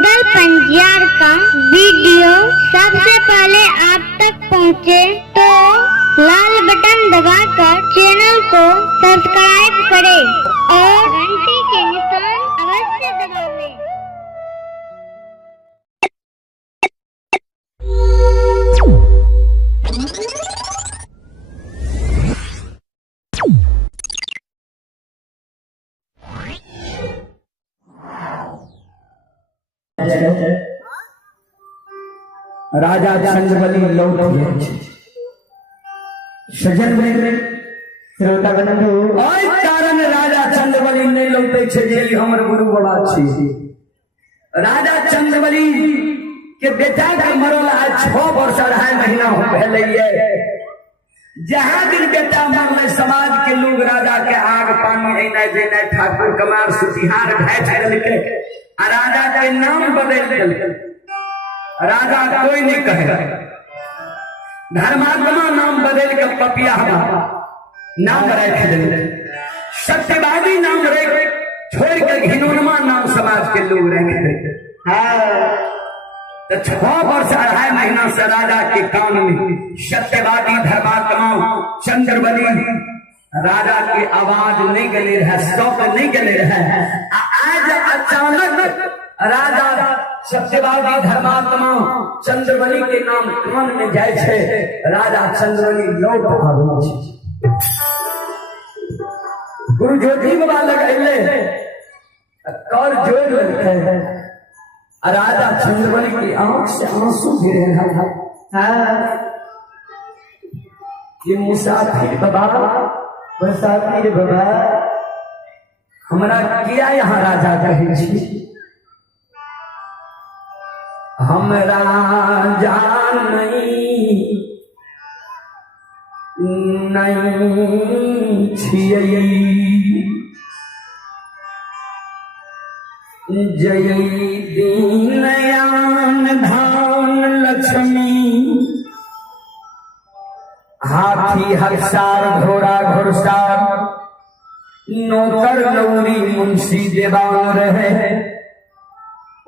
रुदल पंजियार का वीडियो सबसे पहले आप तक पहुंचे तो लाल बटन दबाकर चैनल को सब्सक्राइब करें और घंटी के निशान अवश्य दबावें। राजा चंद्रबली लौट सजन में श्रोता बंधु ओइ कारण राजा चंद्रबली नहीं लौटे छे जे हमर गुरु बड़ा छी। राजा चंद्रबली के बेटा के मरल आज 6 वर्ष 2.5 महीना हो भेलैये। जहां दिन बेटा मरले समाज के लोग राजा के आग पानी एने जेने ठाकुर कमार सुतिहार भाई छरल के आ राजा के नाम बदल देलके। राजा कोई नहीं कहे, धर्मात्मा नाम बदल के पपिया नाम रख दे, सत्यवादी नाम छोड़ के घिनौनमा नाम समाज के लोग रख दे। तो 6 वर्ष 2.5 महीना से राजा के कान में सत्यवादी धर्मात्मा चंद्रबली राजा की आवाज नहीं गले रहे, स्टॉप नहीं गले रहे। आज अचानक राजा सत्यवादी धर्मात्मा चंद्रबली के नाम कान में जाए छे। राजा चंद्रबली लौट आवे छे। गुरु ज्योति बाबा लगैले और जोर लगते राजा चंद्रबली की आंख से आंसू गिरे हैं। ये मुसाफिर बाबा हमरा किया यहाँ राजा कहे छी। हमरा जान नहीं छियै जय दीनयान धान लक्ष्मी हाथी हरसार घोड़ा घुड़सार नौकर लौरी मुंशी देवान रहे।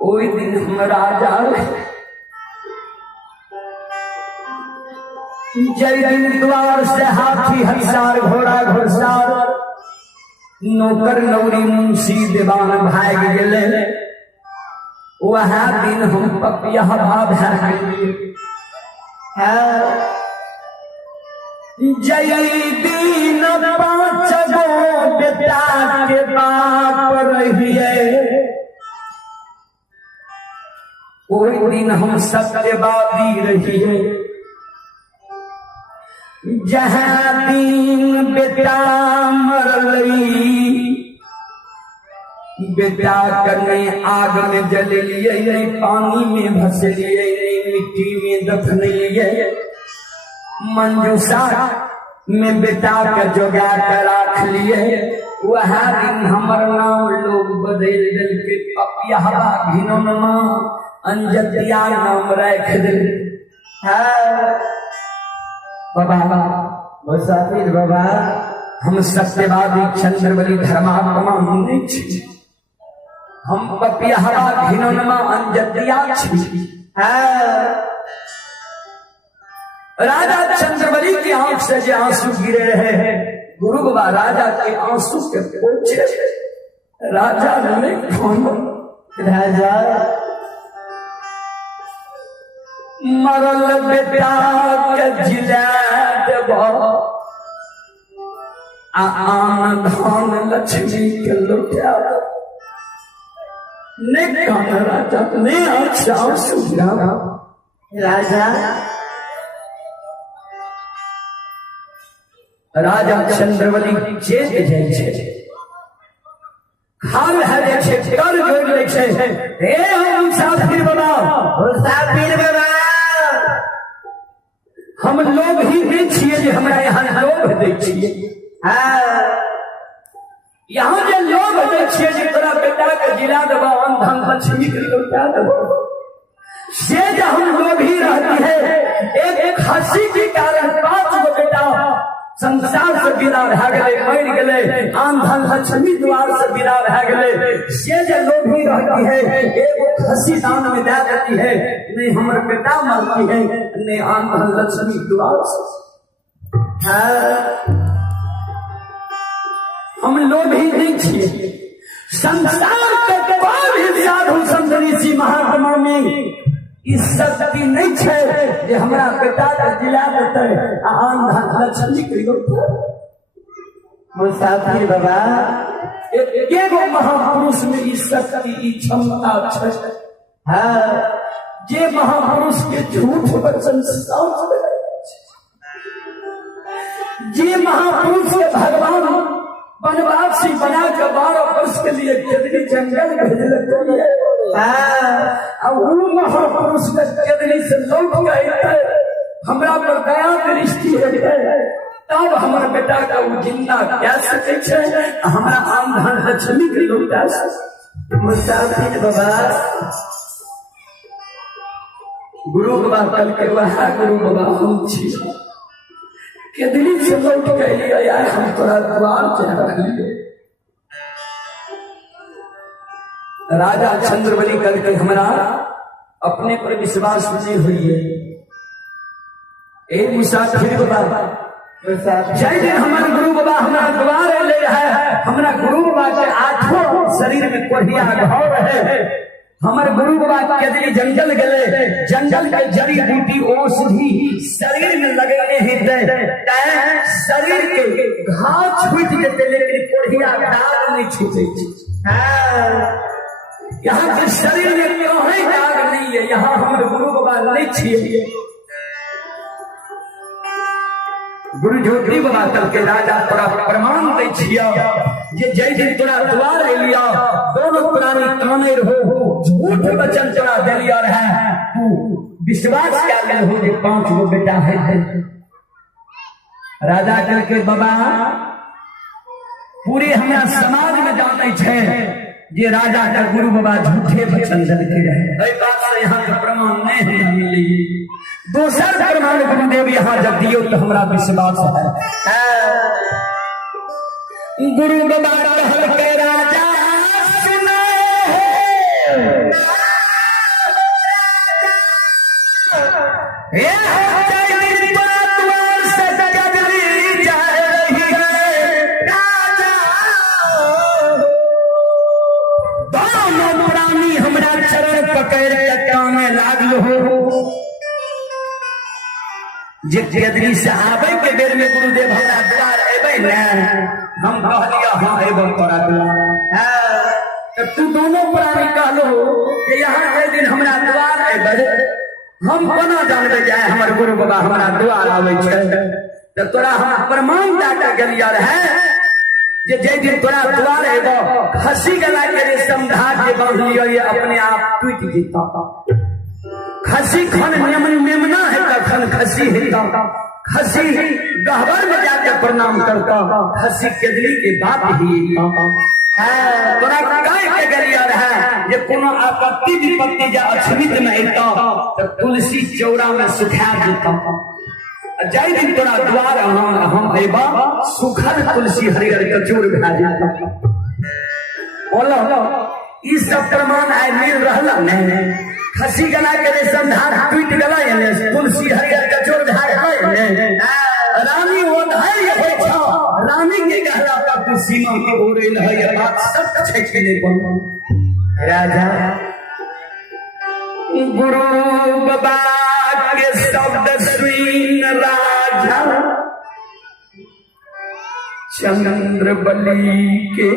ओई दिन हम राजा जय दिन द्वार से हाथी हरसार घोड़ा घुड़सार नौकर लौरी मुंशी दीवान भाग गेले। वह दिन हम पपिया भाग जय दिन 5 गो बेटा के बाप रहिए। कोई दिन हम सत्यवादी रहिए। जहाँ दिन बेटा मरलई बेटा कने आग में जल लिए, पानी में भसलिए, मिट्टी में दफनलिए, मंजूसा में बेटा के जोगा कर रख लिए। वह दिन हमर नाम लोग बदल दल के पपिया घिनौनमा अंजतिया नाम रख दे। बाबा मुसाफिर बाबा हम सत्यवादी चंद्रबली धर्मात्मा नहीं छी, हम पपिया घिनौनमा अंजतिया छी। राजा चंद्रबली की आंख से जो आंसू गिरे रहे हैं, गुरु बाबा राजा के आंसू के पोछे। राजा ने राजा मरल बेटा के जिला देव आन धन लक्ष्मी के लुटा नहीं कहना राजा नहीं अच्छा सुझा। राजा चंद्रबली चेत जाय छे, खाल है छे, कर जोड़ ले छे। हे हम मुसाफिर बाबा हम लोग ही नहीं छिए जे हमरा यहाँ लोग दै छिए। यहाँ जे लोग दै छिए जे तोरा बेटा के जिला देबो धन लक्ष्मी के लौटा देबो, से जे हम लोग ही रहती है। एक हंसी के कारण 5 गो बेटा संसार से विदा भए गेलै, मरि गेलै, आन धन लक्ष्मी द्वार से विदा भए गेलै। से जे लोभी रहती है एगो खस्सी दान में दे देती है, नहीं हमर बेटा मरती है, नहीं आन धन लक्ष्मी द्वार से। हम लोभी नहीं छिए। संसार के कोई भी साधु संत ऋषि महात्मा में ई शक्ति नहीं है जे हमरा बेटा के दिला देते आन धन लक्ष्मी के लोग। मुसाफिर बाबा एगो महापुरुष में ई शक्ति ई क्षमता है। जे महापुरुष के झूठ वचन साउथ, जे महापुरुष के भगवान वनवासी बना के 12 वर्ष के लिए केदली जंगल भेजल, वो महापुरुष के केदली से लौट गए, हमरा पर दया दृष्टि है, तब हमारे बेटा का वो जिंदा कह सके, हमारा आन धन लक्ष्मी के लोग कह सके। मुसाफिर बाबा गुरु बाबा कल के वह गुरु बाबा हम छी केदली से लौट गए, यार हम तोरा द्वार चढ़। राजा चंद्रबली करके हमारा अपने पर विश्वास नहीं हुई है। एक मुसाफिर बाबा जय दिन हमारे गुरु बाबा हमारा द्वार ले है, हमारा गुरु बाबा के 8 शरीर में कोढ़िया घाव है। हमारे गुरु बाबा केदली जंगल गए, जंगल के जड़ी बूटी औषधि शरीर में लगने ही दे, शरीर के घाव छूट देते लेकिन कोढ़िया दाग नहीं छूटे। यहाँ के शरीर में कोई दाग नहीं है, यहाँ हमारे गुरु बाबा नहीं छिए। गुरु ज्योति बाबा कल के राजा तोरा प्रमाण दे छिया जे जय दिन तोरा द्वार लिया, दोनों प्राणी काने रहो, झूठ वचन तोरा दिलिया है, तू विश्वास क्या ले हो जे 5 गो बेटा है। राजा कल के बाबा पूरे हमारा समाज में जाने छे जे राजा का गुरु बाबा झूठे वचन देते रहे। एहि बात से यहाँ के प्रमाण नहीं मिली। दोसर प्रमाण गुरुदेव यहाँ जब दियो तो हमारा विश्वास है। गुरु बाबा कहल के राजा सुनो, केदली से आवे के बेर में गुरुदेव हमरा द्वार एबे ने, हम कहलिया हां एबो तोरा द्वार। तब तू दोनों प्राणी कहलो कि यहाँ के दिन हमरा द्वार एबे, हम कोना जानबे जाए हमर गुरु बाबा हमरा द्वार आवे छै। तब तोरा हम प्रमाण डाटा गेलिया रहे जे जय दिन तोरा द्वार एबो खसी गला के रे समझा के बांध लियो, ये अपने आप टूट जेता। खसी खन मेमना है तखन खसी है, खसी गहबर में जाकर प्रणाम करता, खसी केदली के बात ही तोरा काय के गलिया रहे जे कोनो आपत्ति विपत्ति जा अछमित में एता तो तुलसी चौरा में सुखा देता। जय दिन तोरा द्वार हम एबा सुखद तुलसी हरियर कचूर भा जाता। बोलो ई सब प्रमाण आइ मिल रहला नहीं। खसी गला के रेशम धार टूट गला ने, तुलसी हरियर कचोर धार है, रानी वो धैर्य है छा, रानी के गहरा का कुसीमा के ओरेल है, ये बात सब छै छे बोल। राजा गुरु बाबा के शब्द सुन राजा चंद्रबली के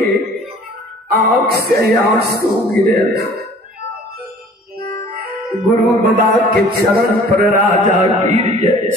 आंख से आंसू गिरे। गुरु बाबा के चरण पर राजा गिर जाए।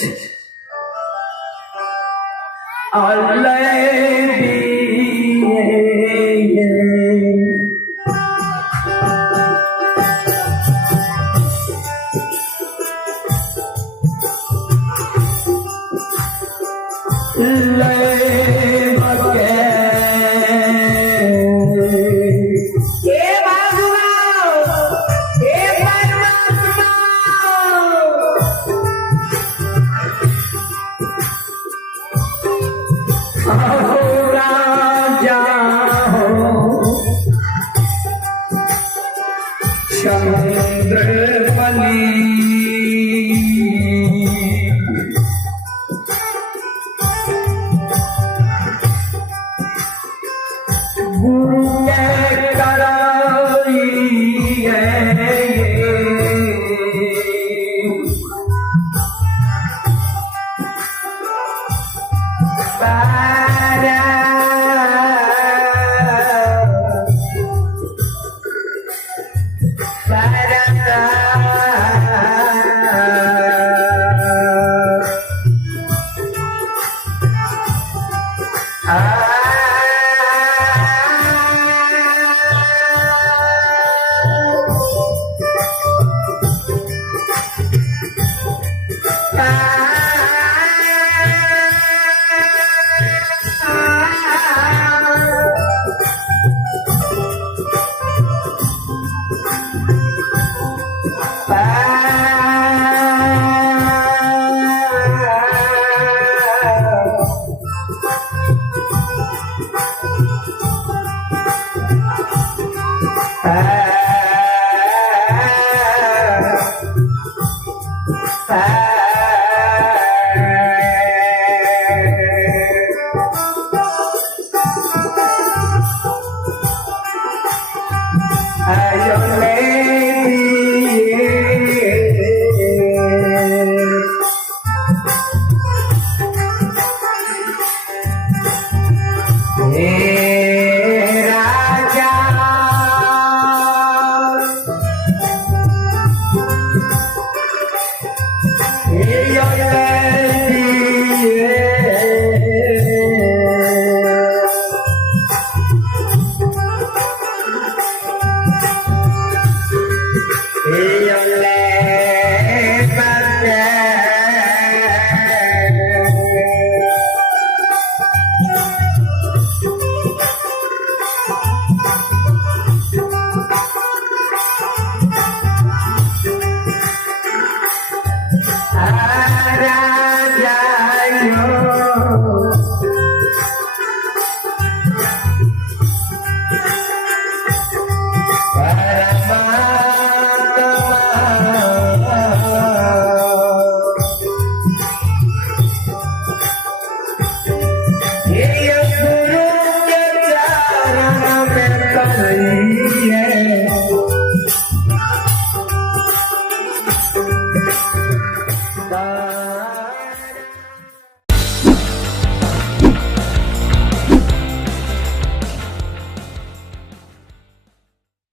ये गुरु के चरण में